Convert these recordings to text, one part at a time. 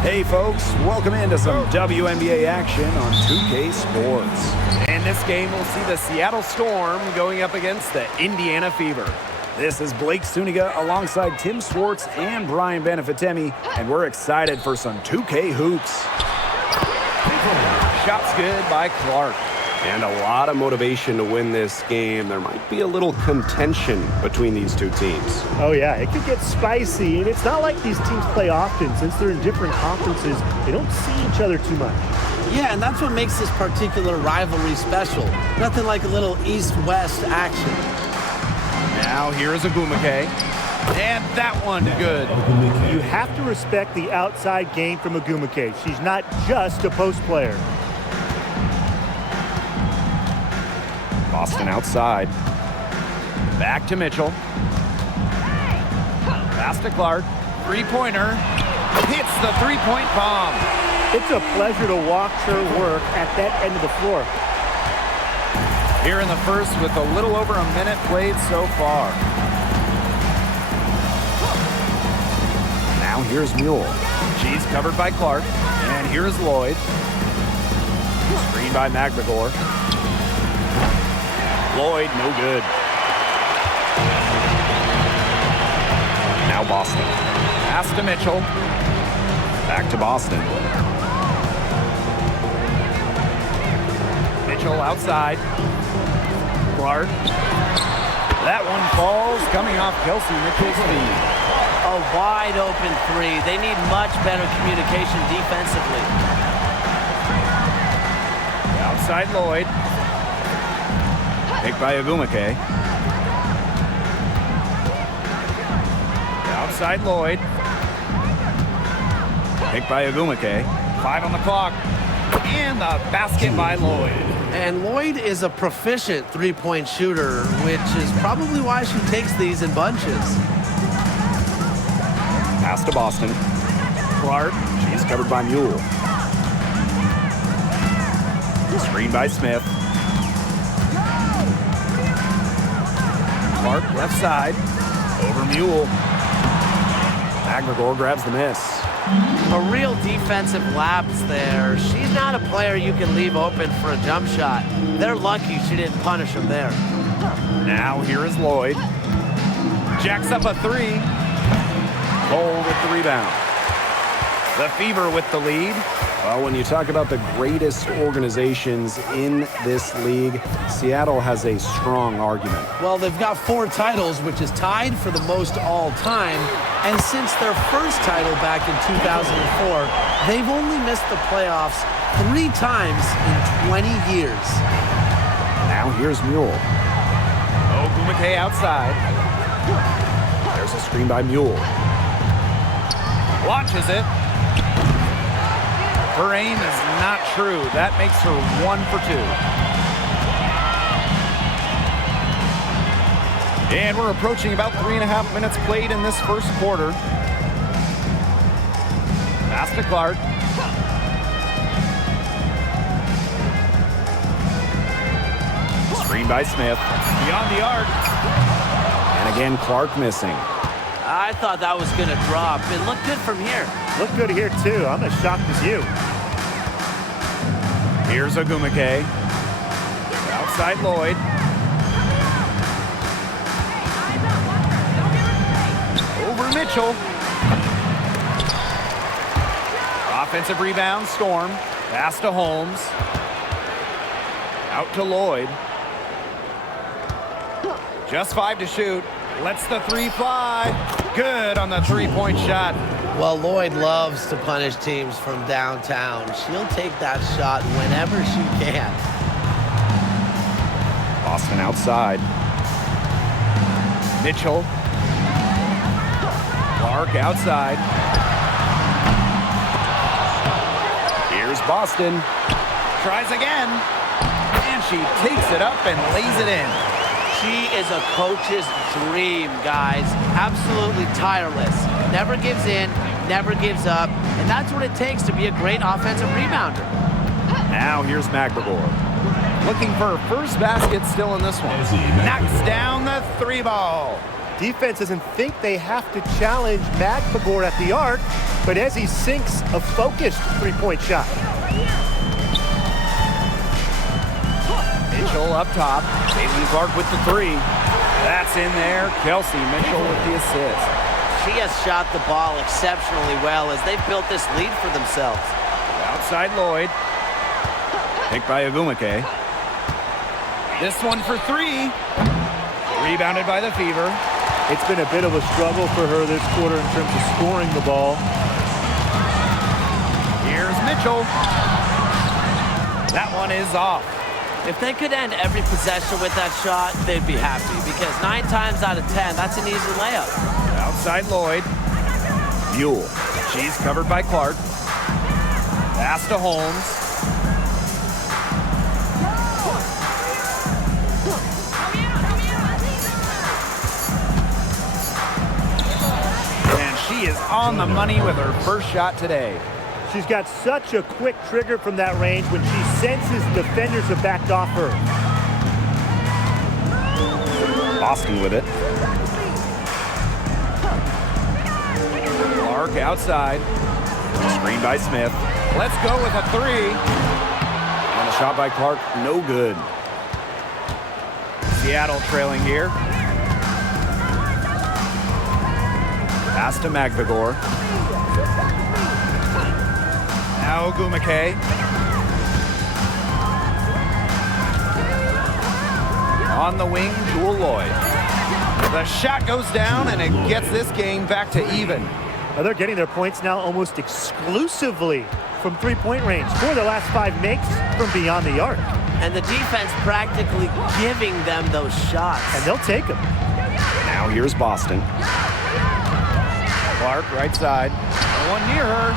Hey folks, welcome into some WNBA action on 2K Sports. In this game, we'll see the Seattle Storm going up against the Indiana Fever. This is Blake Suniga alongside Tim Swartz and Brian Benefitemi, and we're excited for some 2K hoops. Shots good by Clark. And a lot of motivation to win this game. There might be a little contention between these two teams. Oh, yeah, it could get spicy. And it's not like these teams play often. Since they're in different conferences, they don't see each other too much. Yeah, and that's what makes this particular rivalry special. Nothing like a little east-west action. Now here's Agumake. And that one good. You have to respect the outside game from Agumake. She's not just a post player. Boston outside. Back to Mitchell. Pass to Clark. Three-pointer. Hits the three-point bomb. It's a pleasure to watch her work at that end of the floor. Here in the first with a little over a minute played so far. Now here's Mule. She's covered by Clark. And here's Lloyd. Screen by McGregor. Lloyd, no good. Now Boston. Pass to Mitchell. Back to Boston. Mitchell outside. Clark. That one falls, coming off Kelsey Mitchell's feet. A wide open three. They need much better communication defensively. Outside Lloyd. Picked by Agumake. Outside Lloyd. Picked by Agumake. 5 on the clock. And the basket by Lloyd. And Lloyd is a proficient three-point shooter, which is probably why she takes these in bunches. Pass to Boston. Clark. She's covered by Mule. Screen by Smith. Clark left side. Over Mule. McGregor grabs the miss. A real defensive lapse there. She's not a player you can leave open for a jump shot. They're lucky she didn't punish him there. Now here is Lloyd. Jacks up a three. Cole with the rebound. The Fever with the lead. Well, when you talk about the greatest organizations in this league, Seattle has a strong argument. Well, they've got 4 titles, which is tied for the most all time. And since their first title back in 2004, they've only missed the playoffs 3 times in 20 years. Now here's Mule. Agumake outside. There's a screen by Mule. Launches it. Her aim is not true. That makes her 1 for 2. And we're approaching about 3.5 minutes played in this first quarter. Pass to Clark. Screen by Smith. Beyond the arc. And again, Clark missing. I thought that was going to drop. It looked good from here. Look good here, too. I'm as shocked as you. Here's Agumake. Outside Lloyd. Over Mitchell. Offensive rebound, Storm. Pass to Holmes. Out to Lloyd. Just 5 to shoot. Lets the three fly. Good on the three-point shot. Well, Lloyd loves to punish teams from downtown. She'll take that shot whenever she can. Boston outside. Mitchell. Clark outside. Here's Boston. Tries again. And she takes it up and lays it in. She is a coach's dream, guys. Absolutely tireless. Never gives in, never gives up. And that's what it takes to be a great offensive rebounder. Now here's McGregor. Looking for her first basket still in this one. Knocks down the 3 ball. Defense doesn't think they have to challenge Magpagor at the arc, but as he sinks a focused three-point shot. Mitchell up top. Caitlin Clark with the three. That's in there. Kelsey Mitchell with the assist. She has shot the ball exceptionally well as they've built this lead for themselves. Outside Lloyd. Picked by Agumake. This one for three. Rebounded by the Fever. It's been a bit of a struggle for her this quarter in terms of scoring the ball. Here's Mitchell. That one is off. If they could end every possession with that shot, they'd be happy because 9 times out of 10, that's an easy layup. Outside Lloyd. Buell. She's covered by Clark. Pass to Holmes. And she is on the money with her first shot today. She's got such a quick trigger from that range when she senses defenders have backed off her. Boston with it. Clark outside. Screen by Smith. Let's go with a three. And a shot by Clark, no good. Seattle trailing here. Pass to Magpagor. Now Agumake. On the wing, Jewel Lloyd. The shot goes down, and it gets this game back to even. Now they're getting their points now almost exclusively from three-point range. 4 of their last 5 makes from beyond the arc. And the defense practically giving them those shots. And they'll take them. Now here's Boston. Clark, right side. One near her.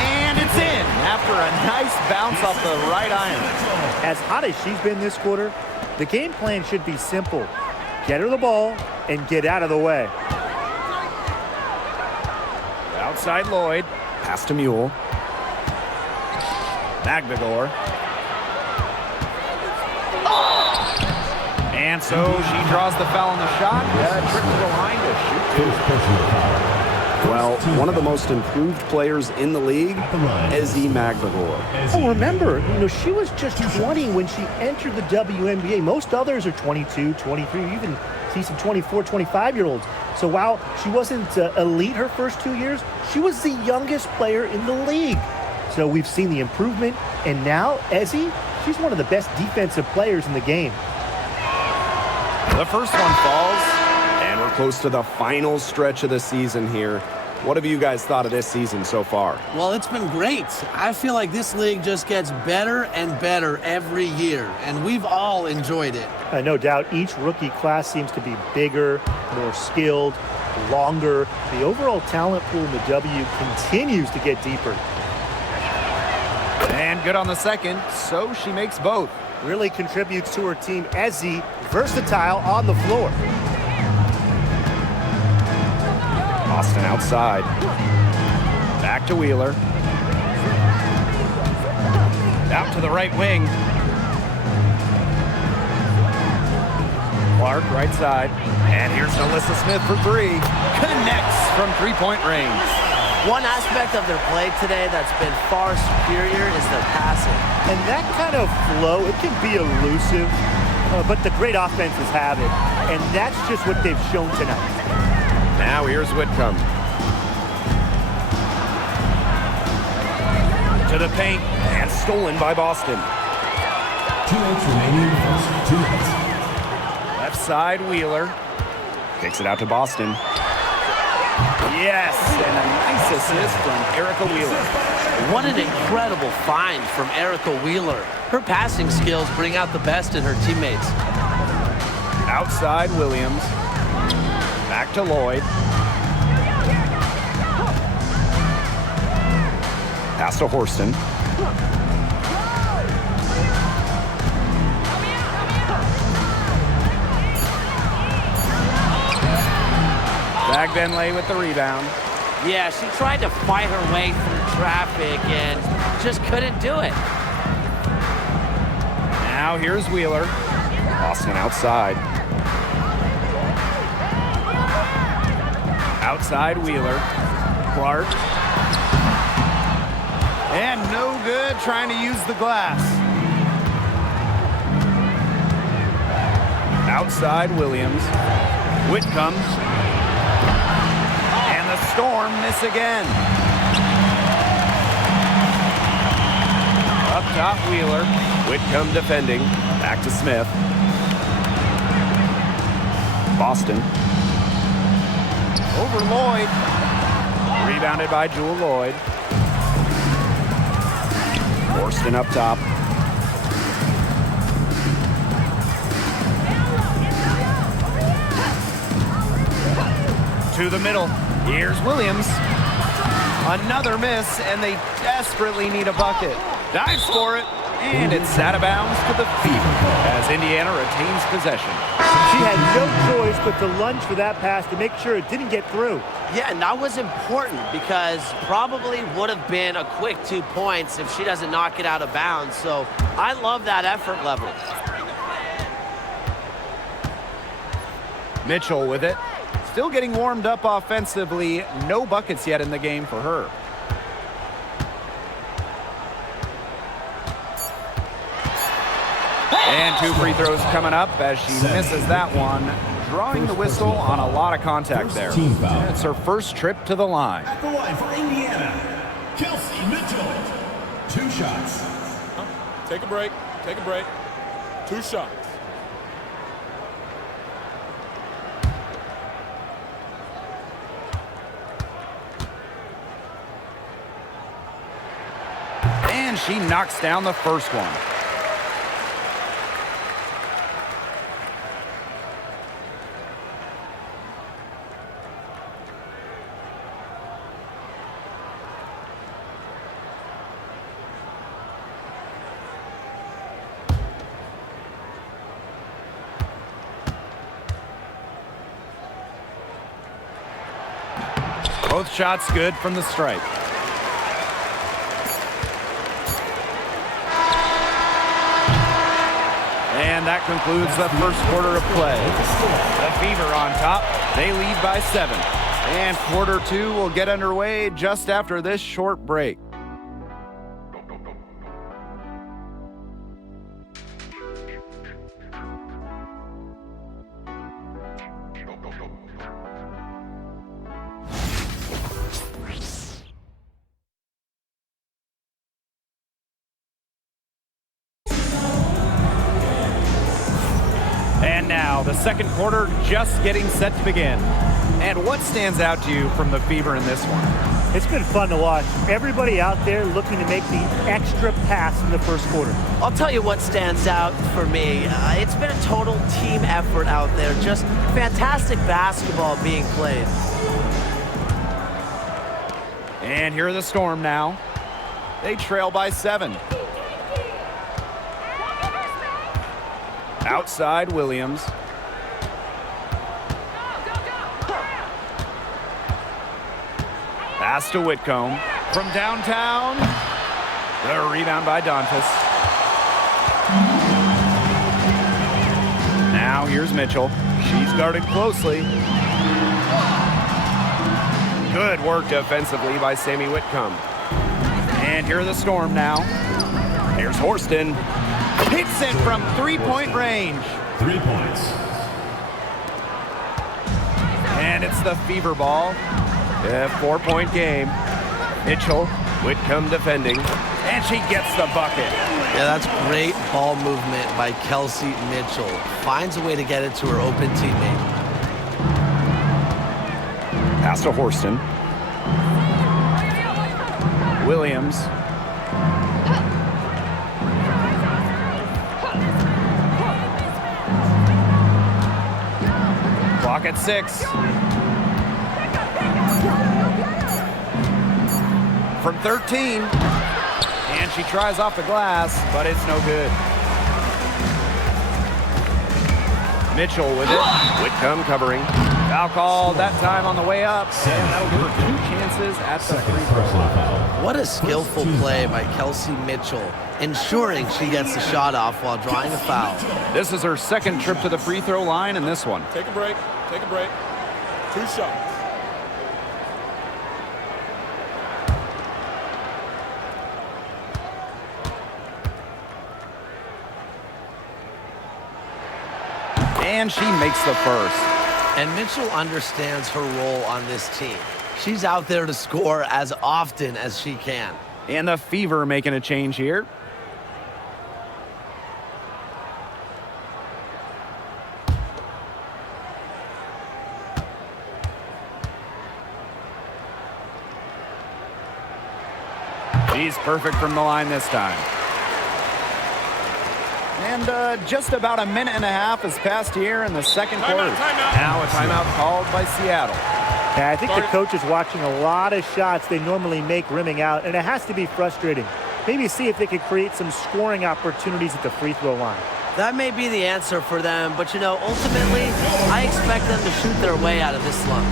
And it's in after a nice bounce off the right iron. As hot as she's been this quarter, the game plan should be simple. Get her the ball and get out of the way. Outside Lloyd. Pass to Mule. Magpagor. And so she draws the foul on the shot. Trip to the line to shoot 2. Well, one of the most improved players in the league, Ezi Magpagor. Oh, remember, she was just 20 when she entered the WNBA. Most others are 22, 23, you even see some 24, 25-year-olds. So while she wasn't elite her first 2 years, she was the youngest player in the league. So we've seen the improvement, and now Ezi, she's one of the best defensive players in the game. The first one falls. And we're close to the final stretch of the season here. What have you guys thought of this season so far? Well, it's been great. I feel like this league just gets better and better every year, and we've all enjoyed it. No doubt each rookie class seems to be bigger, more skilled, longer. The overall talent pool in the W continues to get deeper. And good on the second, so she makes both. Really contributes to her team. Ezi, versatile on the floor. Boston outside. Back to Wheeler. Out to the right wing. Clark, right side. And here's Alyssa Smith for three. Connects from three-point range. One aspect of their play today that's been far superior is their passing. And that kind of flow, it can be elusive, but the great offenses have it. And that's just what they've shown tonight. Now here's Whitcomb. To the paint. And stolen by Boston. 2 minutes remaining in the first. 2 minutes. Left side, Wheeler. Kicks it out to Boston. Yes, and a nice assist from Erica Wheeler. What an incredible find from Erica Wheeler. Her passing skills bring out the best in her teammates. Outside, Williams. Back to Lloyd. Pass to Horston. Bag Benlay with the rebound. Yeah, she tried to fight her way through traffic and just couldn't do it. Now here's Wheeler. Boston outside. Outside Wheeler. Clark. And no good trying to use the glass. Outside Williams. Whitcomb. And the Storm miss again. Up top Wheeler. Whitcomb defending. Back to Smith. Boston. Over Lloyd. Rebounded by Jewel Lloyd. Horston up top. To the middle. Here's Williams. Another miss, and they desperately need a bucket. Dives for it, and it's out of bounds to the Fever as Indiana retains possession. She had no choice but to lunge for that pass to make sure it didn't get through. Yeah, and that was important because probably would have been a quick 2 points if she doesn't knock it out of bounds. So I love that effort level. Mitchell with it. Still getting warmed up offensively. No buckets yet in the game for her. And 2 free throws coming up as she misses that one. Drawing the whistle on a lot of contact there. Team foul. It's her first trip to the line. At the line for Indiana, Kelsey Mitchell. 2 shots. Take a break. Take a break. 2 shots. And she knocks down the first one. Both shots good from the stripe. And that concludes the first quarter of play. The Fever on top. They lead by 7. And quarter 2 will get underway just after this short break. And now the second quarter just getting set to begin. And what stands out to you from the Fever in this one? It's been fun to watch. Everybody out there looking to make the extra pass in the first quarter. I'll tell you what stands out for me. It's been a total team effort out there. Just fantastic basketball being played. And here are the Storm now. They trail by 7. Outside Williams. Pass to Whitcomb. From downtown. The rebound by Dantas. Now here's Mitchell. She's guarded closely. Good work defensively by Sammy Whitcomb. And here are the Storm now. Here's Horston. Hits it from 3-point range. 3 points. And it's the Fever ball. A 4-point game. Mitchell, Whitcomb defending. And she gets the bucket. Yeah, that's great ball movement by Kelsey Mitchell. Finds a way to get it to her open teammate. Pass to Horston. Williams. Clock at 6. From 13. And she tries off the glass, but it's no good. Mitchell with it. Whitcomb covering. Foul called that time on the way up. And that'll give her 2 chances at the free throw line. What a skillful play by Kelsey Mitchell, ensuring she gets the shot off while drawing a foul. This is her second trip to the free throw line in this one. Take a break. Take a break. 2 shots. And she makes the first. And Mitchell understands her role on this team. She's out there to score as often as she can. And the Fever making a change here. She's perfect from the line this time. And just about a minute and a half has passed here in the second quarter. Now a timeout called by Seattle. Yeah, I think the coach is watching a lot of shots they normally make rimming out, and it has to be frustrating. Maybe see if they could create some scoring opportunities at the free throw line. That may be the answer for them, but you know, ultimately, I expect them to shoot their way out of this slump.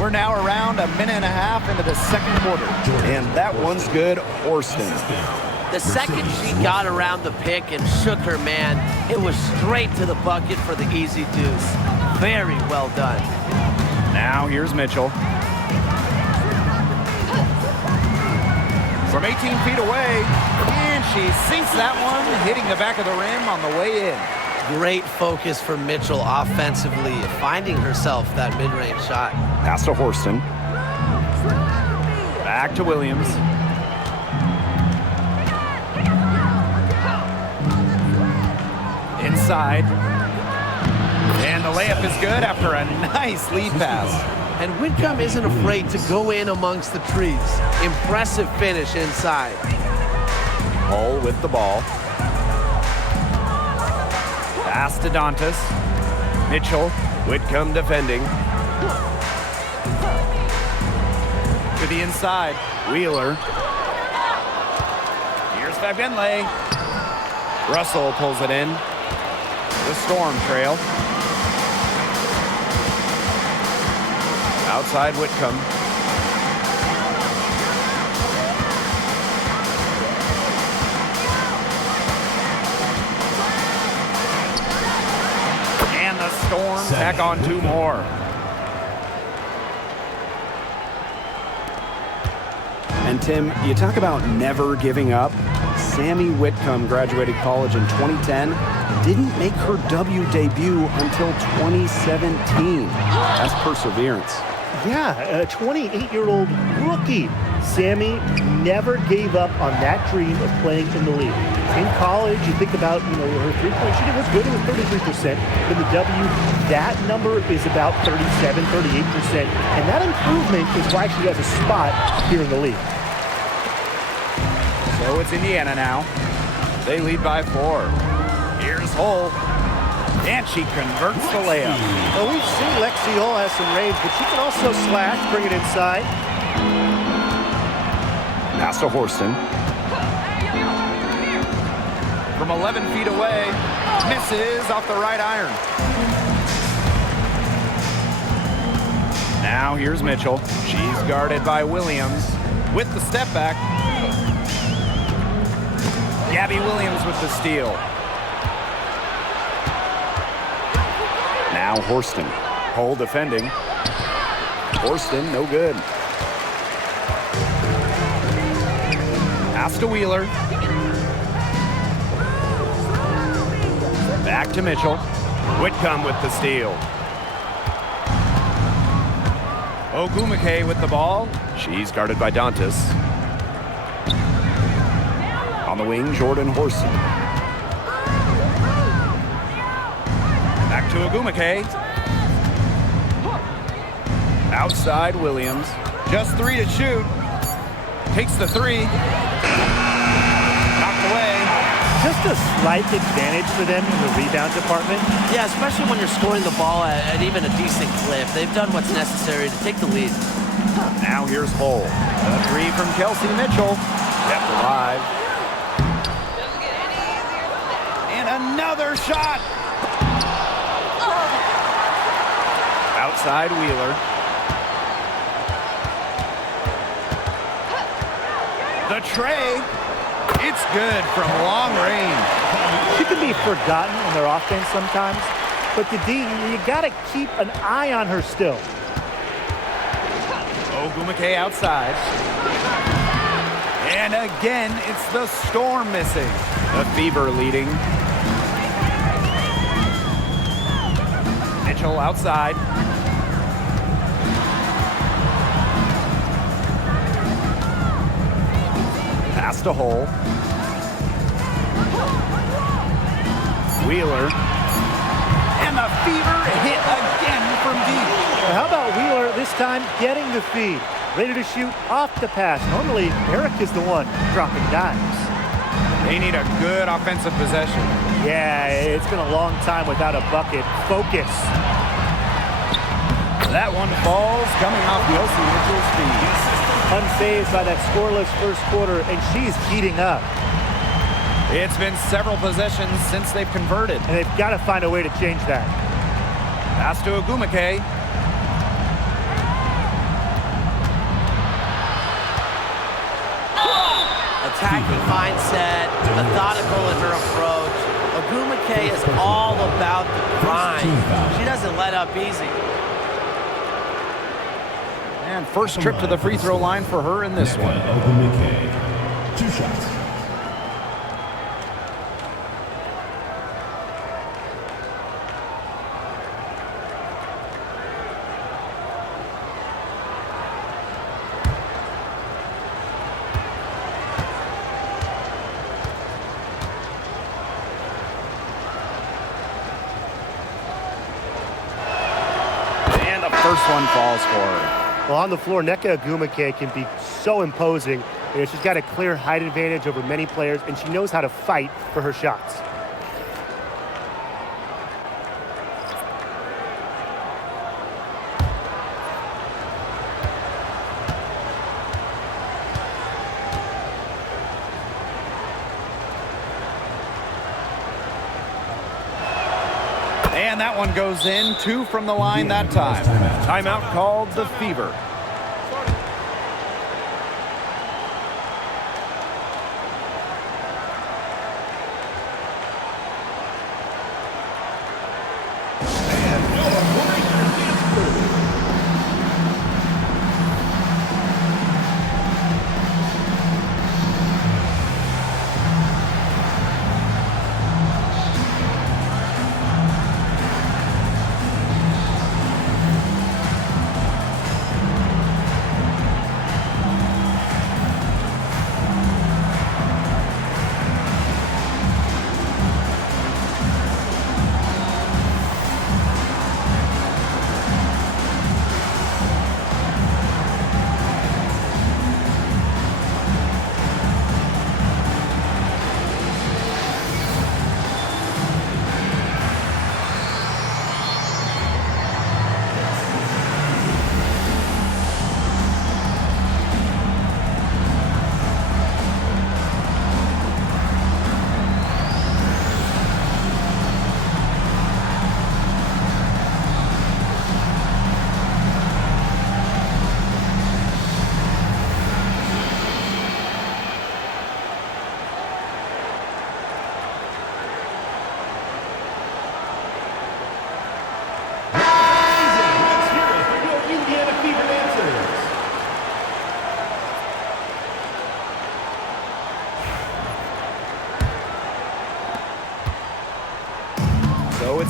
We're now around a minute and a half into the second quarter. And that one's good, Horston. The second she got around the pick and shook her man, it was straight to the bucket for the easy deuce. Very well done. Now here's Mitchell. From 18 feet away, and she sinks that one, hitting the back of the rim on the way in. Great focus for Mitchell offensively, finding herself that mid-range shot. Pass to Horston. Back to Williams. Inside. And the layup is good after a nice lead pass. And Whitcomb isn't afraid to go in amongst the trees. Impressive finish inside. Hull with the ball. Pass to Dantas. Mitchell. Whitcomb defending. To the inside. Wheeler. Here's Fabenle. Russell pulls it in. The Storm trail. Outside Whitcomb. And the Storm tack on two more. And Tim, you talk about never giving up. Sammy Whitcomb graduated college in 2010, didn't make her W debut until 2017. That's perseverance. Yeah, a 28-year-old rookie. Sammy never gave up on that dream of playing in the league. In college, you think about, her three-point shooting was good. It was 33%. In the W, that number is about 37, 38%. And that improvement is why she has a spot here in the league. So it's Indiana now. They lead by 4. Here's Hull. And she converts the layup. Well, we've seen Lexi Hull has some range, but she can also slash, bring it inside. Pass to Horston. From 11 feet away. Misses off the right iron. Now here's Mitchell. She's guarded by Williams with the step back. Gabby Williams with the steal. Now Horston. Hole defending. Horston, no good. Pass to Wheeler. Back to Mitchell. Whitcomb with the steal. Ogumake with the ball. She's guarded by Dantas. On the wing, Jordan Horston. Back to Ogumake. Outside Williams. Just 3 to shoot. Takes the 3. Knocked away. Just a slight advantage for them in the rebound department. Yeah, especially when you're scoring the ball at even a decent clip. They've done what's necessary to take the lead. Now here's Hull. A 3 from Kelsey Mitchell. Kept alive. And another shot. Outside Wheeler. The tray. It's good from long range. She can be forgotten in their offense sometimes, but the D, you got to keep an eye on her still. Ogumake outside. And again, it's the Storm missing. The Fever leading. Mitchell outside. Pass to Hull. Wheeler. And the Fever hit again from deep. Now, how about Wheeler this time getting the feed? Ready to shoot off the pass. Normally, Eric is the one dropping dimes. They need a good offensive possession. Yeah, it's been a long time without a bucket. Focus. That one falls coming off Kelsey Mitchell's feet. Unfazed by that scoreless first quarter, and she's heating up. It's been several possessions since they've converted. And they've got to find a way to change that. Pass to Ogumake. Attacking mindset, methodical in her approach. Ogumake is all about the grind. She doesn't let up easy. And first trip to the free throw line for her in this one. Ogumake. 2 shots. First one falls for her. Well, on the floor, Nneka Ogumake can be so imposing. You know, she's got a clear height advantage over many players, and she knows how to fight for her shots. And that one goes in. 2 from the line that time. Timeout called the Fever.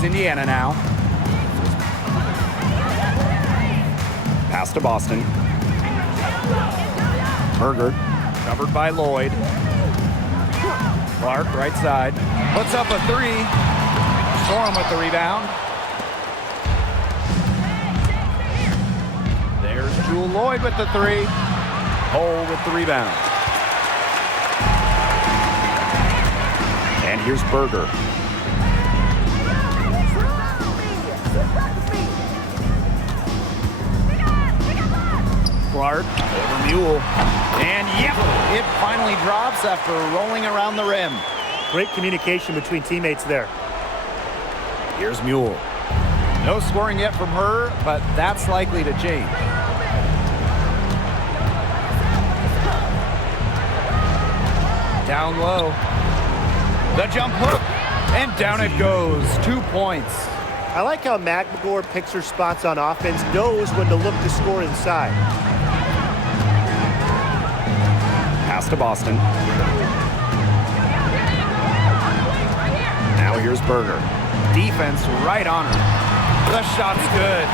Indiana now. Pass to Boston. Berger. Covered by Lloyd. Clark, right side. Puts up a three. Storm with the rebound. There's Jewel Lloyd with the three. Cole with the rebound. And here's Berger. Clark over Mule. And yep, it finally drops after rolling around the rim. Great communication between teammates there. Here's Mule. No scoring yet from her, but that's likely to change. Down low. The jump hook. And down it goes. 2 points. I like how McGregor picks her spots on offense, knows when to look to score inside. Pass to Boston. Now here's Berger. Defense right on her. The shot's good.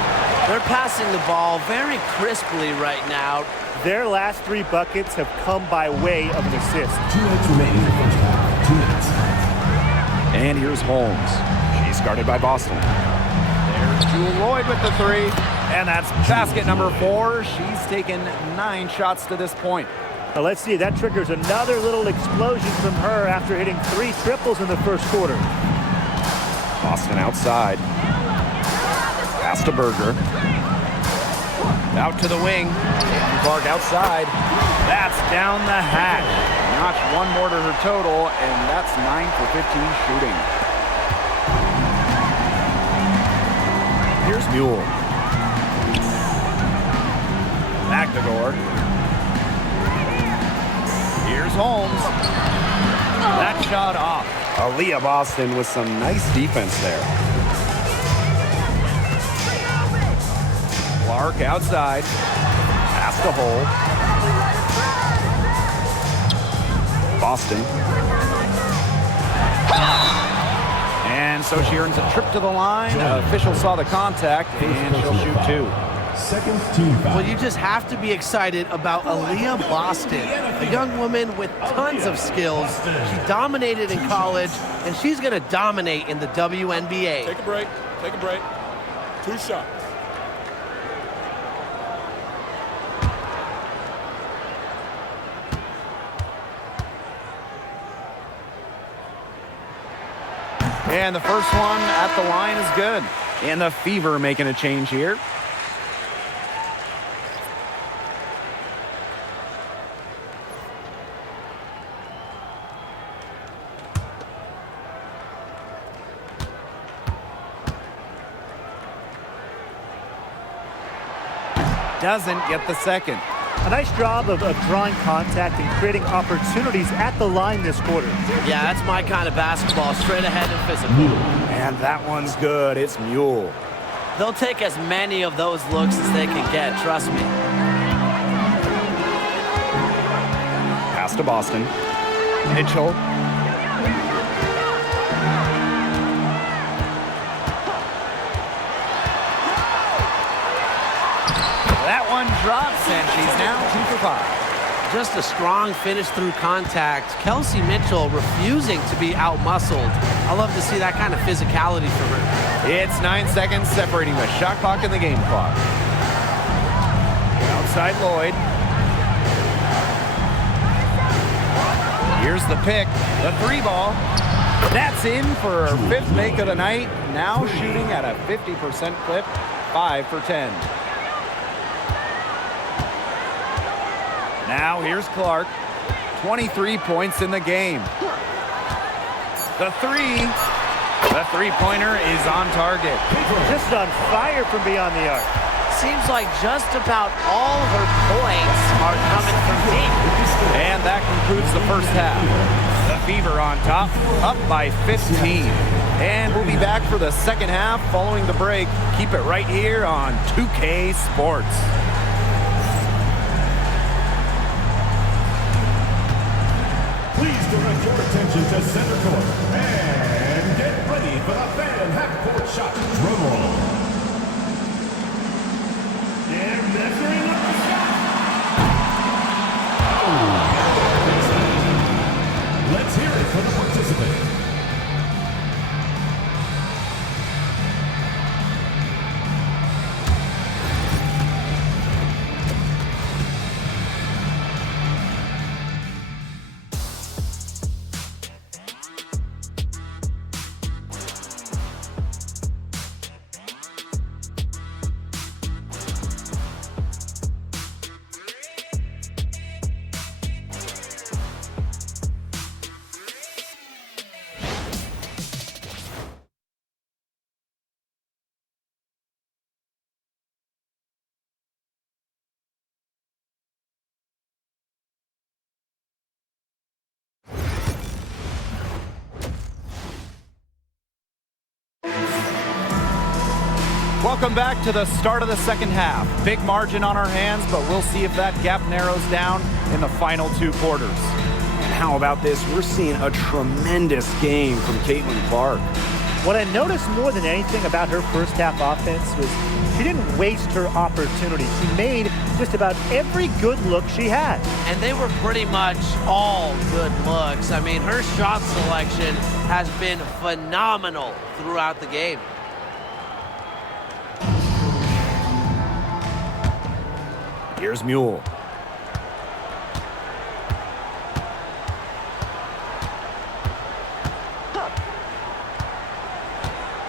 They're passing the ball very crisply right now. Their last 3 buckets have come by way of an assist. 2 minutes remaining in the first half. 2 minutes. And here's Holmes. She's guarded by Boston. There's Jewel Lloyd with the three. And that's basket number 4. She's taken 9 shots to this point. Now let's see, that triggers another little explosion from her after hitting 3 triples in the first quarter. Boston outside. Pass to Berger. Out to the wing. Clark outside. That's down the hatch. Notch 1 more to her total, and that's 9 for 15 shooting. Here's Mule. McGregor. Here's Holmes. That shot off. Aaliyah Boston with some nice defense there. Clark outside. Pass to Hole. Boston. And so she earns a trip to the line. Official saw the contact, and she'll shoot 2. Second team foul. Well, you just have to be excited about Aaliyah Boston, a young woman with tons of skills. She dominated in college, and she's going to dominate in the WNBA. Take a break. Take a break. 2 shots. And the first one at the line is good. And the Fever making a change here. Doesn't get the second. A nice job of drawing contact and creating opportunities at the line this quarter. Yeah, that's my kind of basketball, straight ahead and physical. And that one's good. It's Mule. They'll take as many of those looks as they can get, trust me. Pass to Boston. Mitchell. That one drops, and she's now 2 for 5. Just a strong finish through contact. Kelsey Mitchell refusing to be out-muscled. I love to see that kind of physicality from her. It's 9 seconds separating the shot clock and the game clock. Outside Lloyd. Here's the pick. The 3 ball. That's in for her 5th make of the night. Now shooting at a 50% clip. 5 for 10. Now here's Clark. 23 points in the game. The 3. The 3-pointer is on target. Just on fire from beyond the arc. Seems like just about all her points are coming from deep. And that concludes the first half. The Fever on top, up by 15. And we'll be back for the second half following the break. Keep it right here on 2K Sports. Please direct your attention to center court and get ready for the fan half-court shot. Dribble. They're measuring up the shot. Let's hear it for the participant. Welcome back to the start of the second half. Big margin on our hands, but we'll see if that gap narrows down in the final 2 quarters. And how about this? We're seeing a tremendous game from Caitlin Clark. What I noticed more than anything about her first half offense was she didn't waste her opportunity. She made just about every good look she had. And they were pretty much all good looks. I mean, her shot selection has been phenomenal throughout the game. Here's Mule.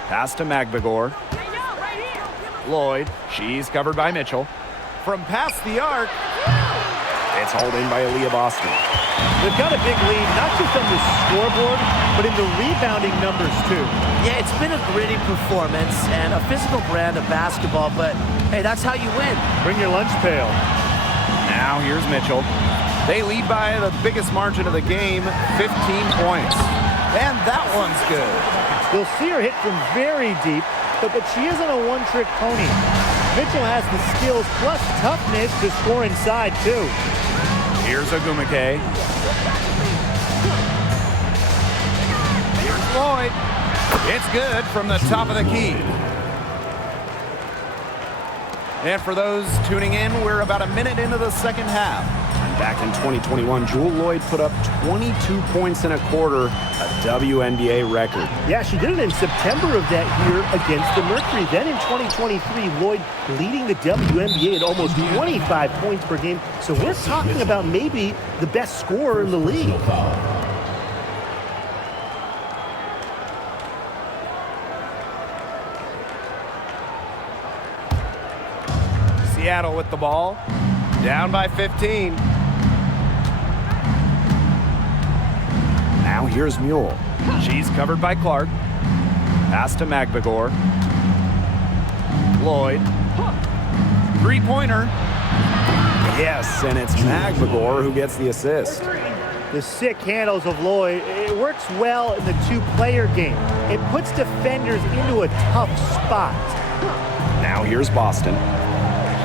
Pass to Magbagor. Lloyd, she's covered by Mitchell. From past the arc, It's hauled in by Aaliyah Boston. They've got a big lead, not just on the scoreboard, but in the rebounding numbers too. Yeah, it's been a gritty performance and a physical brand of basketball, but hey, that's how you win. Bring your lunch pail. now here's Mitchell. They lead by the biggest margin of the game, 15 points. And that one's good. You'll see her hit from very deep, but she isn't a one-trick pony. Mitchell has the skills plus toughness to score inside, too. Here's Agumake. Here's Lloyd. It's good from the top of the key. And for those tuning in, we're about a minute into the second half. Back in 2021, Jewel Lloyd put up 22 points in a quarter, a WNBA record. Yeah, she did it in September of that year against the Mercury. Then in 2023, Lloyd leading the WNBA at almost 25 points per game. So we're talking about maybe the best scorer in the league. Seattle with the ball, down by 15. Now here's Mule. She's covered by Clark. Pass to Magbagor. Lloyd. Three-pointer. Yes, and it's Magbagor who gets the assist. The sick handles of Lloyd, it works well in the two-player game. It puts defenders into a tough spot. Now here's Boston.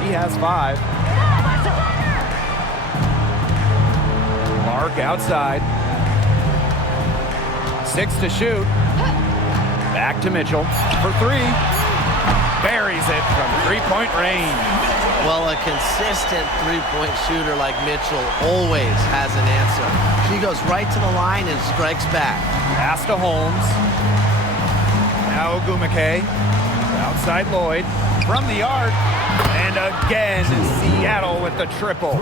She has 5. Clark outside. 6 to shoot. Back to Mitchell for 3. Buries it from three-point range. Well, a consistent three-point shooter like Mitchell always has an answer. She goes right to the line and strikes back. Pass to Holmes. Now Agumake. Outside Lloyd. From the arc. And again, Seattle with the triple.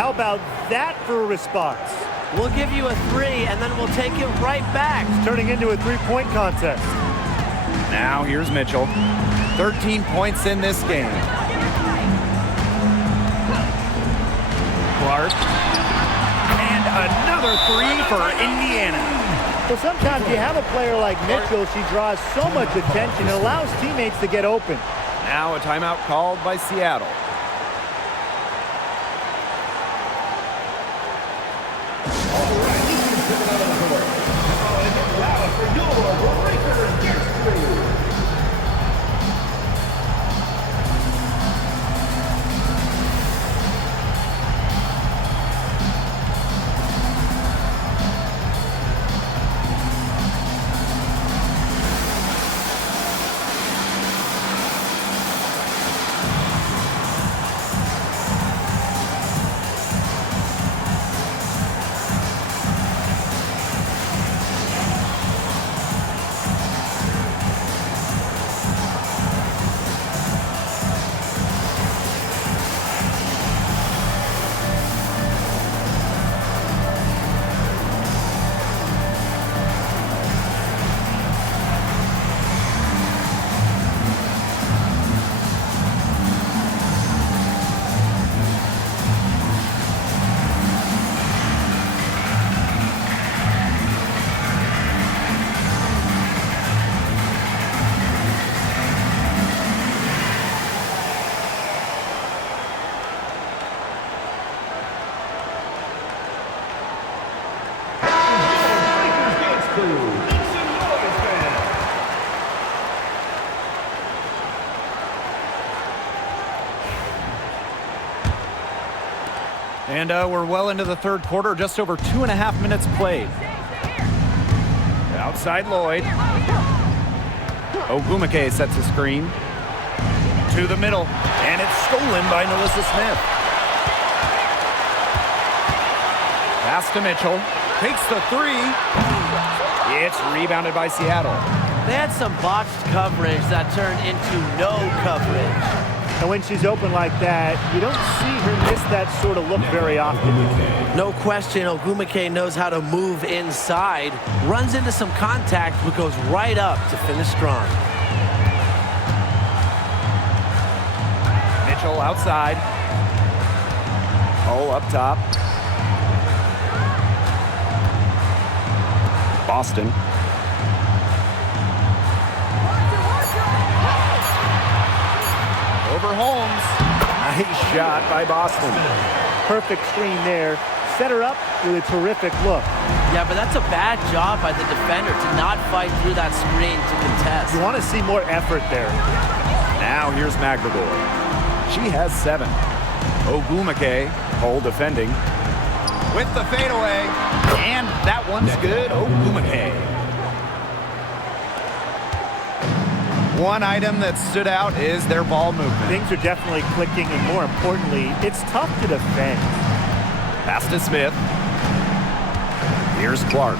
How about that for a response? We'll give you a 3, and then we'll take it right back. It's turning into a three-point contest. Now here's Mitchell. 13 points in this game. Clark. And another 3 for Indiana. Well, sometimes you have a player like Mitchell, she draws so much attention, it allows teammates to get open. Now a timeout called by Seattle. And we're well into the third quarter, just over 2.5 minutes played. Outside Lloyd. Ogwumike sets a screen. To the middle, and it's stolen by Naismith. Pass to Mitchell. Takes the three. It's rebounded by Seattle. They had some botched coverage that turned into no coverage. And when she's open like that, you don't see her miss that sort of look very often. No question, Ogwumike knows how to move inside. Runs into some contact, but goes right up to finish strong. Mitchell outside. Hole up top. Boston. Over Holmes. Nice shot by Boston. Perfect screen there. Set her up with a terrific look. Yeah, but that's a bad job by the defender to not fight through that screen to contest. You want to see more effort there. Now here's McGregor. She has 7. Ogwumike, hole defending. With the fadeaway. And that one's good. Ogwumike. One item that stood out is their ball movement. Things are definitely clicking, and more importantly, it's tough to defend. Pass to Smith. Here's Clark.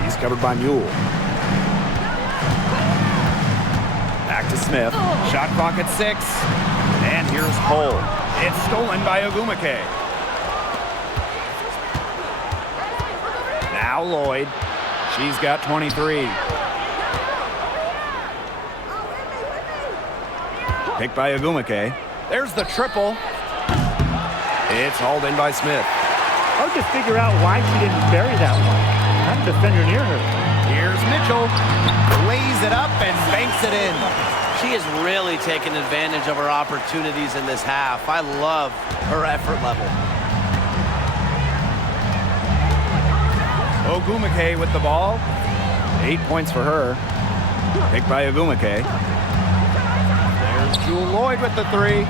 She's covered by Mule. Back to Smith. Shot clock at 6. And here's Cole. It's stolen by Ogwumike. Now Lloyd. She's got 23. Picked by Ogwumike. There's the triple. It's hauled in by Smith. Hard to figure out why she didn't bury that one. Not a defender near her. Here's Mitchell. Lays it up and banks it in. She is really taking advantage of her opportunities in this half. I love her effort level. Ogwumike with the ball. 8 points for her. Picked by Ogwumike. There's Jewel Lloyd with the 3.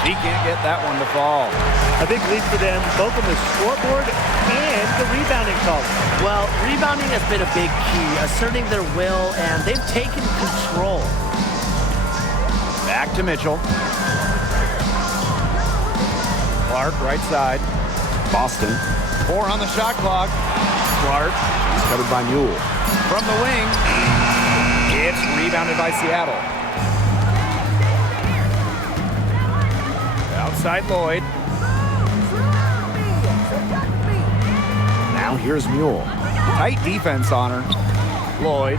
She can't get that one to fall. A big lead for them, both on the scoreboard and the rebounding call. Well, rebounding has been a big key, asserting their will, and they've taken control. Back to Mitchell. Clark, right side. Boston. 4 on the shot clock. Clark. She's covered by Mule. From the wing. It's rebounded by Seattle. Outside Lloyd. Now here's Mule. Tight defense on her. Lloyd.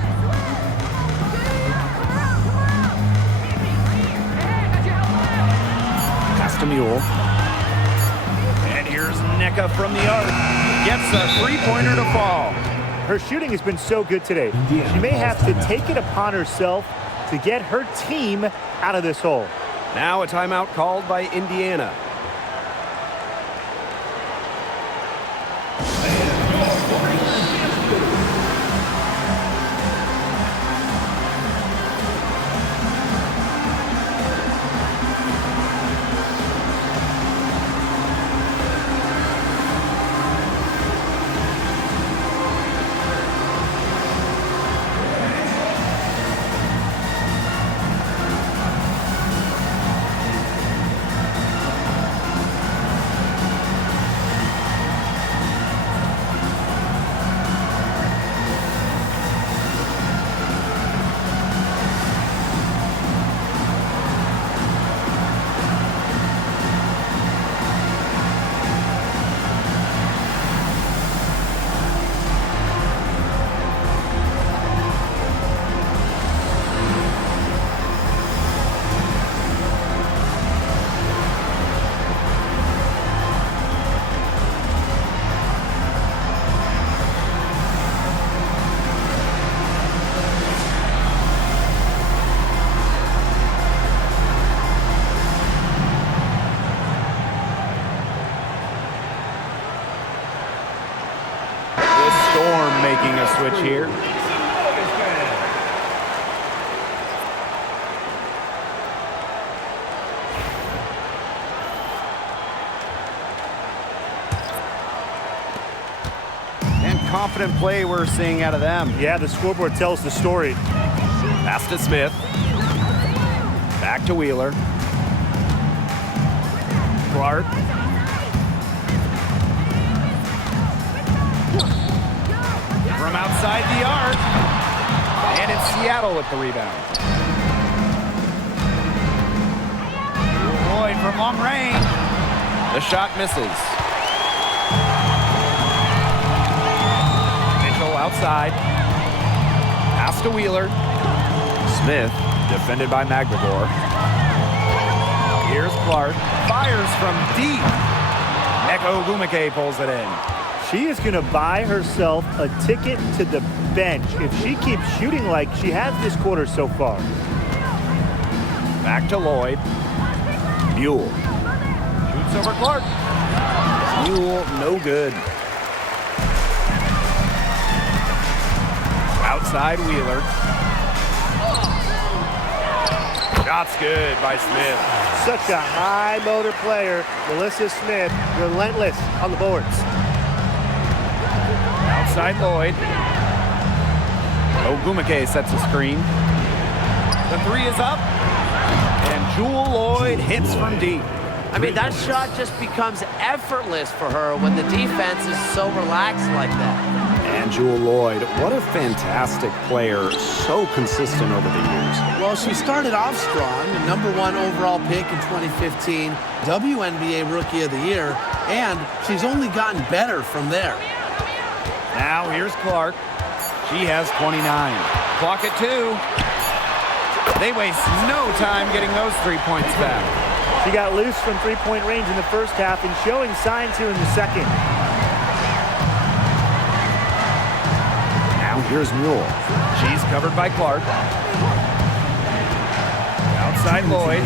Pass to Mule. And here's Nneka from the arc. Gets a three-pointer to fall. Her shooting has been so good today. She may have to take it upon herself to get her team out of this hole. Now a timeout called by Indiana. Making a switch here. confident play we're seeing out of them. Yeah, the scoreboard tells the story. Pass to Smith. Back to Wheeler. Clark. From outside the arc. And it's Seattle with the rebound. Lloyd from long range. The shot misses. Mitchell outside. Pass to Wheeler. Smith, defended by Magdalor. Here's Clark. Fires from deep. Eko Gumake pulls it in. She is going to buy herself a ticket to the bench if she keeps shooting like she has this quarter so far. Back to Lloyd. Mule. Shoots over Clark. Mule, no good. Outside Wheeler. Shot's good by Smith. Such a high motor player, Melissa Smith, relentless on the boards. Outside Lloyd. Ogumake sets a screen. The three is up. And Jewel Lloyd hits from deep. I mean, that shot just becomes effortless for her when the defense is so relaxed like that. And Jewel Lloyd, what a fantastic player, so consistent over the years. Well, she started off strong, the #1 overall pick in 2015, WNBA Rookie of the Year, and she's only gotten better from there. Now here's Clark. She has 29. Clock at 2. They waste no time getting those 3 points back. She got loose from three-point range in the first half and showing signs here in the second. Now here's Mule. She's covered by Clark. Outside Lloyd.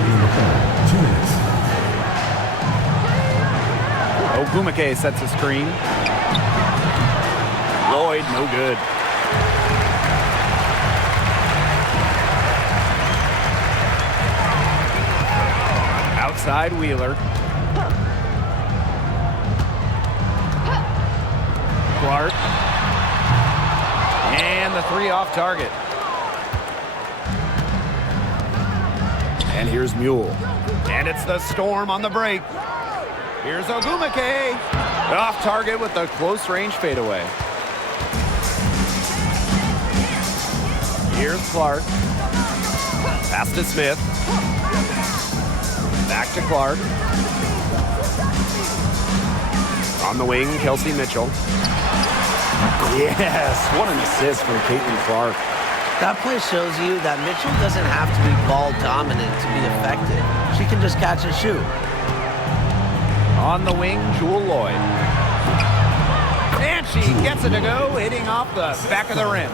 Ogumake sets a screen. Lloyd, no good. Outside Wheeler. Clark. And the three off target. And here's Mule. And it's the Storm on the break. Here's Ogumake. Off target with the close range fadeaway. Here's Clark. Pass to Smith. Back to Clark. On the wing, Kelsey Mitchell. Yes, what an assist from Caitlin Clark. That play shows you that Mitchell doesn't have to be ball dominant to be effective. She can just catch and shoot. On the wing, Jewel Lloyd. And she gets it to go, hitting off the back of the rim.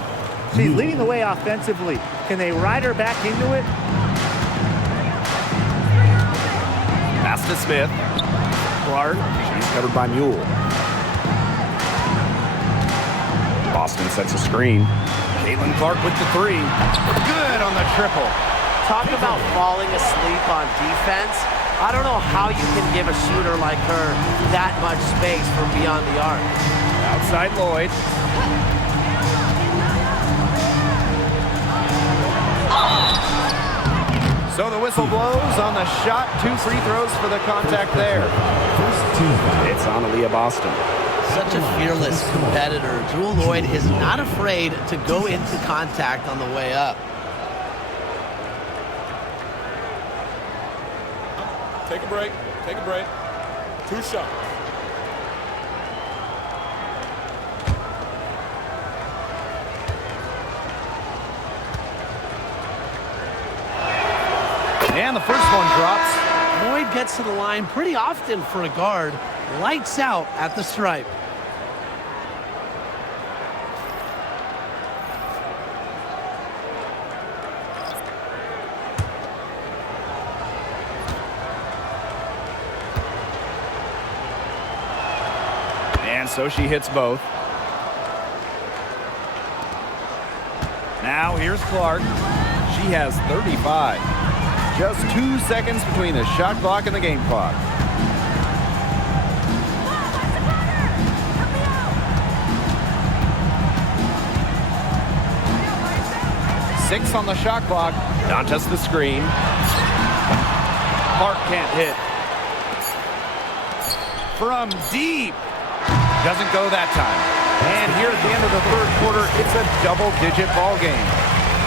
She's leading the way offensively. Can they ride her back into it? Pass to Smith. Clark. She's covered by Mule. Boston sets a screen. Caitlin Clark with the three. Good on the triple. Talk about falling asleep on defense. I don't know how you can give a shooter like her that much space from beyond the arc. Outside Lloyd. So the whistle blows on the shot. 2 free throws for the contact there. It's on Aaliyah Boston. Such a fearless competitor. Jewel Lloyd is not afraid to go into contact on the way up. Take a break. Take a break. 2 shots. And the first one drops. Lloyd gets to the line pretty often for a guard. Lights out at the stripe. And so she hits both. Now here's Clark. She has 35. Just 2 seconds between the shot clock and the game clock. 6 on the shot clock. Dantas the screen. Clark can't hit. From deep. Doesn't go that time. And here at the end of the third quarter, it's a double-digit ball game.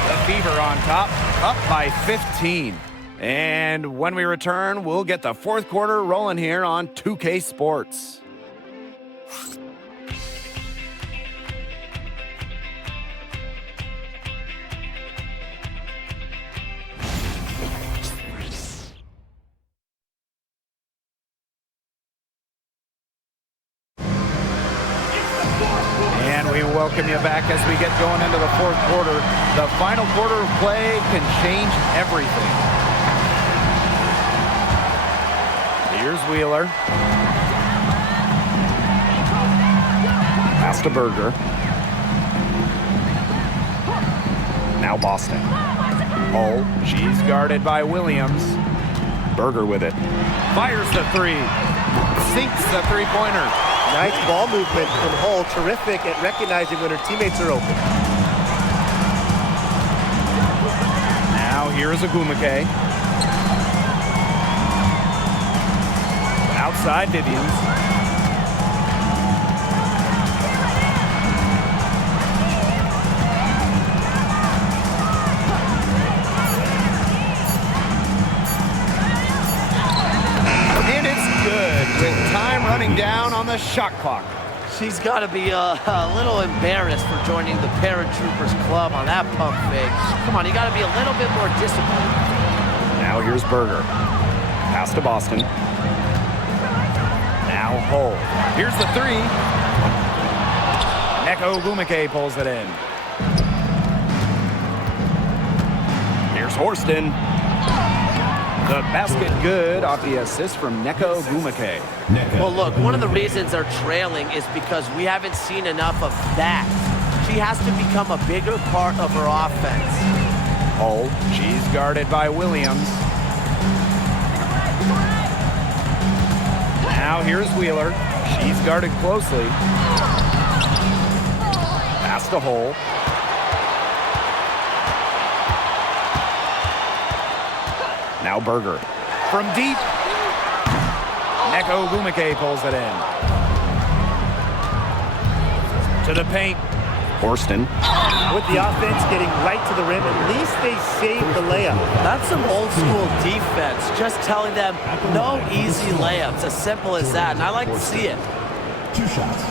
The Fever on top, up by 15. And when we return, we'll get the fourth quarter rolling here on 2K Sports. And we welcome you back as we get going into the fourth quarter. The final quarter of play can change everything. Here's Wheeler. Pass to Berger. Now Boston. Hull. She's guarded by Williams. Berger with it. Fires the three. Sinks the three-pointer. Nice ball movement from Hull. Terrific at recognizing when her teammates are open. Now here's Agumake. Outside Vivians. And it's good with time running down on the shot clock. She's got to be a little embarrassed for joining the Paratroopers Club on that pump fake. Come on, you got to be a little bit more disciplined. Now here's Berger. Pass to Boston. Now Hull. Here's the three. Neko Agumake pulls it in. Here's Horston. The basket good off the assist from Neko Agumake. Well, look, one of the reasons they're trailing is because we haven't seen enough of that. She has to become a bigger part of her offense. Hull. She's guarded by Williams. Now here's Wheeler. She's guarded closely. Pass to Hull. Now Berger. From deep. Neko Agumake pulls it in. To the paint. Horston. With the offense getting right to the rim, at least they saved the layup. That's some old school defense, just telling them no easy layups, as simple as that, and I like to see it. 2 shots.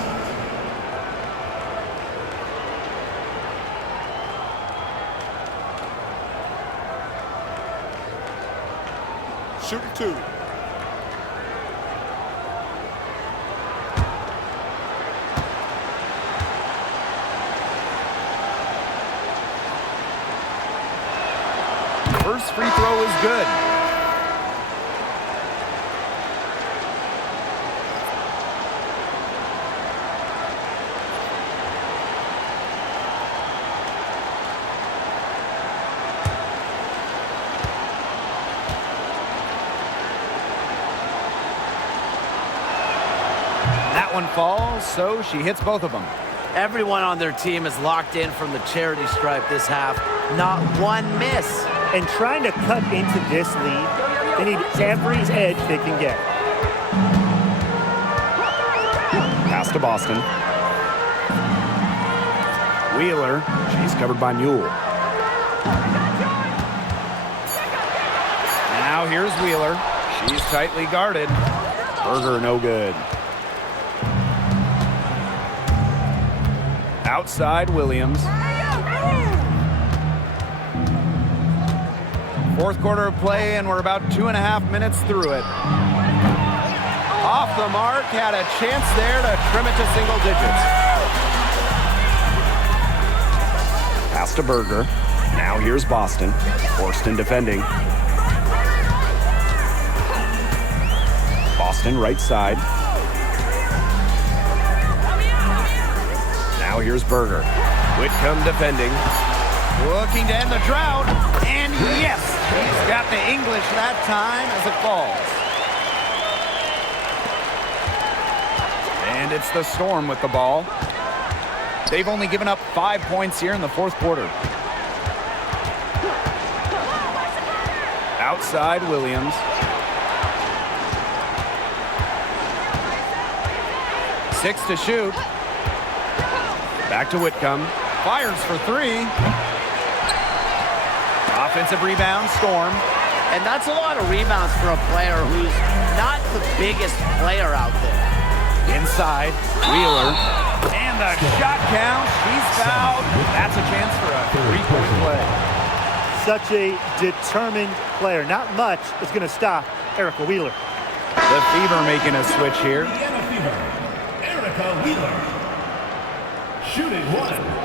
Shooting 2. First free throw is good. That one falls, so she hits both of them. Everyone on their team is locked in from the charity stripe this half. Not one miss. And trying to cut into this lead, they need every edge they can get. Pass to Boston. Wheeler. She's covered by Mule. Now here's Wheeler. She's tightly guarded. Berger no good. Outside Williams. Fourth quarter of play, and we're about 2.5 minutes through it. Off the mark, had a chance there to trim it to single digits. Pass to Berger. Now here's Boston. Horston defending. Boston right side. Now here's Berger. Whitcomb defending. Looking to end the drought. And yes, he's got the English that time as it falls. And it's the Storm with the ball. They've only given up 5 points here in the fourth quarter. Outside Williams. 6 to shoot. Back to Whitcomb. Fires for 3. Offensive rebound, Storm. And that's a lot of rebounds for a player who's not the biggest player out there. Inside, Wheeler. And the shot count. She's fouled. That's a chance for a 3-point play. Such a determined player. Not much is going to stop Erica Wheeler. The Fever making a switch here. Indiana Fever, Erica Wheeler. Shooting 1.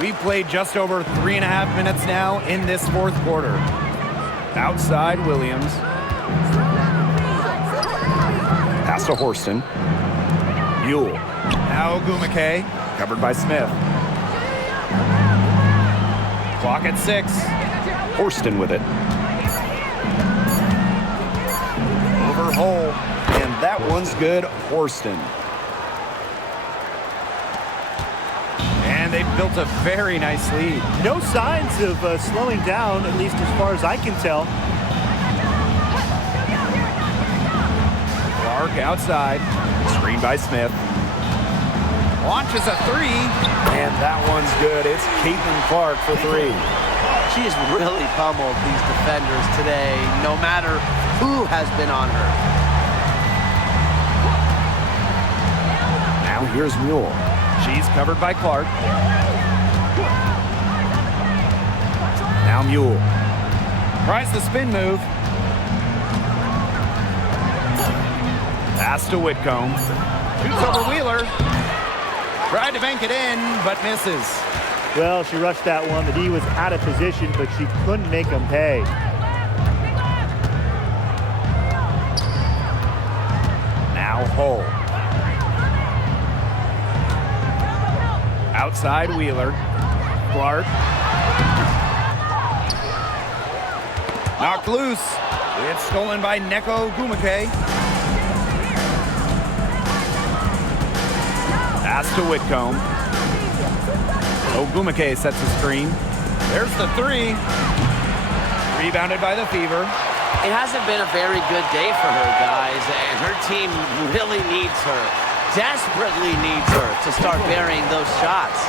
We've played just over 3.5 minutes now in this fourth quarter. Outside Williams. Pass to Horston. Mule. Now Gumake. Covered by Smith. Clock at 6. Horston with it. Over Hole. And that one's good. Horston. And they've built a very nice lead. No signs of slowing down, at least as far as I can tell. Clark outside. Screen by Smith. Launches a 3. And that one's good. It's Caitlin Clark for 3. She's really pummeled these defenders today, no matter who has been on her. Now here's Mule. She's covered by Clark. Now Mule. Tries the spin move. Pass to Whitcomb. Shoots over Wheeler. Tried to bank it in, but misses. Well, she rushed that one. The D was out of position, but she couldn't make them pay. Now Hull. Outside Wheeler. Clark. Knocked loose. It's stolen by Neko Gumake. Pass to Whitcomb. Gumake sets the screen. There's the 3. Rebounded by the Fever. It hasn't been a very good day for her, guys, and her team really needs her, desperately needs her to start burying those shots.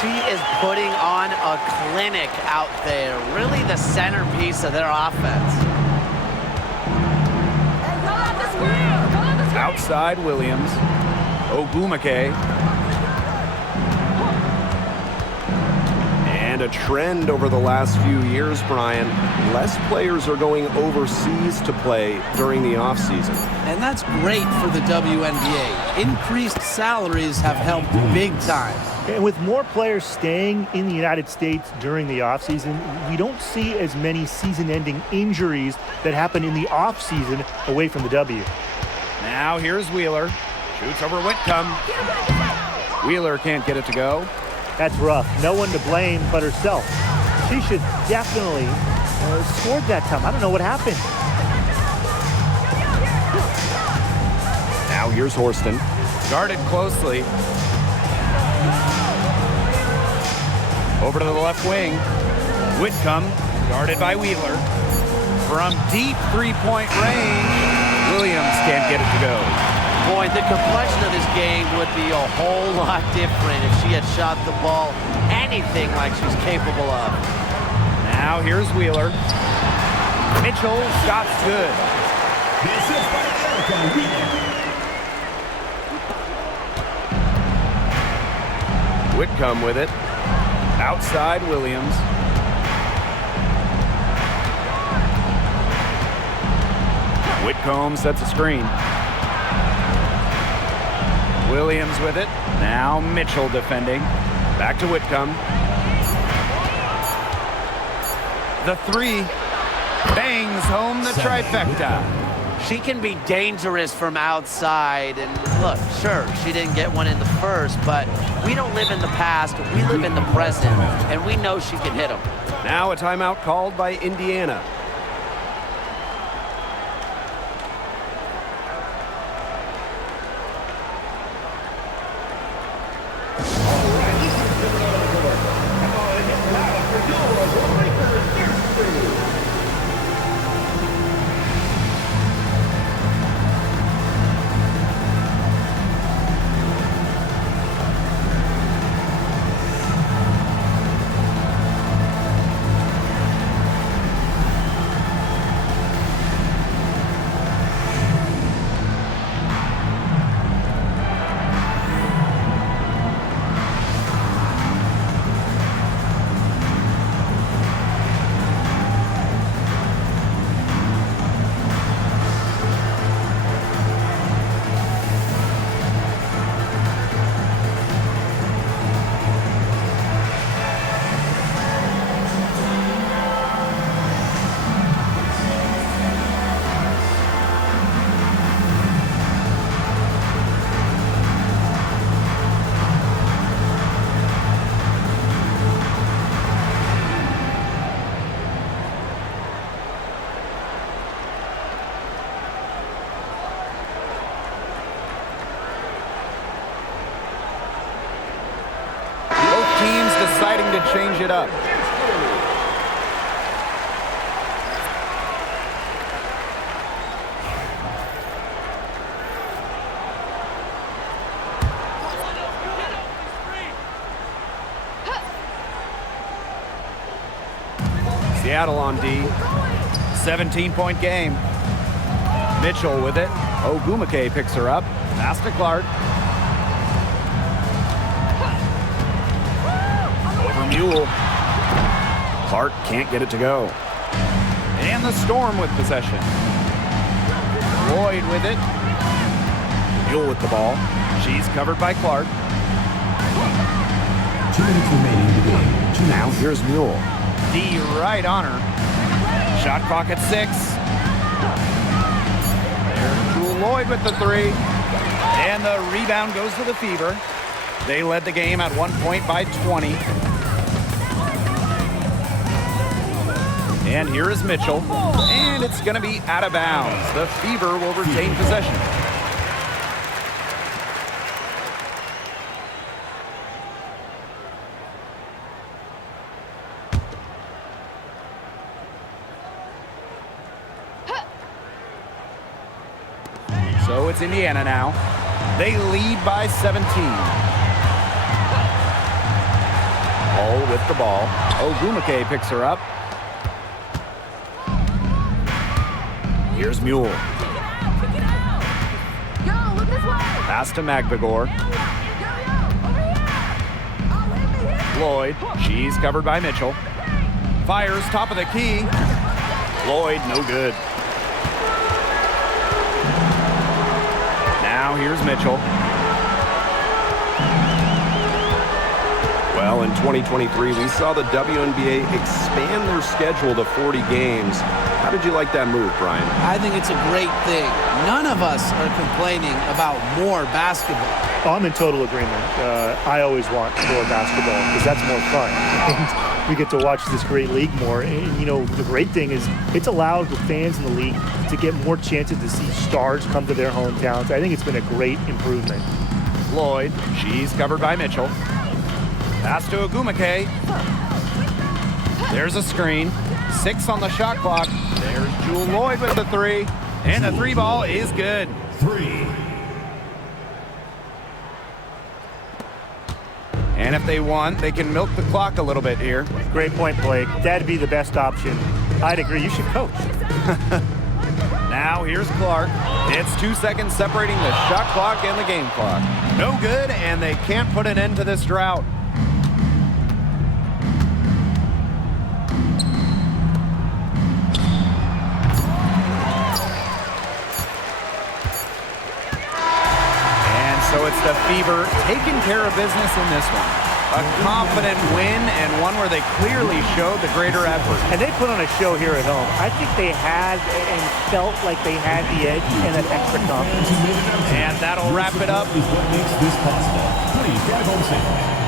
She is putting on a clinic out there, really the centerpiece of their offense. Outside Williams. Gumake. And a trend over the last few years, Brian. Less players are going overseas to play during the offseason. And that's great for the WNBA. Increased salaries have helped big time. And with more players staying in the United States during the offseason, we don't see as many season-ending injuries that happen in the offseason away from the W. Now here's Wheeler. Shoots over Whitcomb. Wheeler can't get it to go. That's rough. No one to blame but herself. She should definitely scored that time. I don't know what happened. Now here's Horston. Guarded closely. Over to the left wing. Whitcomb, guarded by Wheeler. From deep three-point range, Williams can't get it to go. Boy, the complexion of this game would be a whole lot different if she had shot the ball anything like she's capable of. Now here's Wheeler. Mitchell, shot's good. This is by Erica Wheeler. Whitcomb with it. Outside Williams. Whitcomb sets a screen. Williams with it. Now Mitchell defending. Back to Whitcomb. The 3 bangs home the trifecta. She can be dangerous from outside. And look, sure, she didn't get one in the first, but we don't live in the past. We live in the present, and we know she can hit them. Now a timeout called by Indiana. Deciding to change it up. Seattle on D. 17-point game. Mitchell with it. Ogumake picks her up. Pass to Clark. Mule. Clark can't get it to go. And the Storm with possession. Lloyd with it. Mule with the ball. She's covered by Clark. 2 minutes remaining in the game. Now here's Mule. D right on her. Shot clock at 6. There's Jewel Lloyd with the 3. And the rebound goes to the Fever. They led the game at 1 point by 20. And here is Mitchell, and it's going to be out of bounds. The Fever will retain possession. So it's Indiana now. They lead by 17. Hall with the ball. Ogumake picks her up. Here's Mule. Pass to Magbagor. Lloyd, she's covered by Mitchell. Fires top of the key. Lloyd, no good. Now here's Mitchell. Well, in 2023, we saw the WNBA expand their schedule to 40 games. How did you like that move, Brian? I think it's a great thing. None of us are complaining about more basketball. Oh, I'm in total agreement. I always want more basketball because that's more fun. And we get to watch this great league more. And, you know, the great thing is it's allowed the fans in the league to get more chances to see stars come to their hometowns. I think it's been a great improvement. Lloyd, she's covered by Mitchell. Pass to Ogumake. There's a screen. 6 on the shot clock. There's Jewel Lloyd with the 3. And the 3 ball is good. 3. And if they want, they can milk the clock a little bit here. Great point, Blake. That'd be the best option. I'd agree. You should coach. Now here's Clark. It's 2 seconds separating the shot clock and the game clock. No good, and they can't put an end to this drought. So it's the Fever taking care of business in this one. A confident win and one where they clearly showed the greater effort. And they put on a show here at home. I think they had and felt like they had the edge and an extra confidence. And that'll wrap it up. Is what makes this possible. Please drive home safely.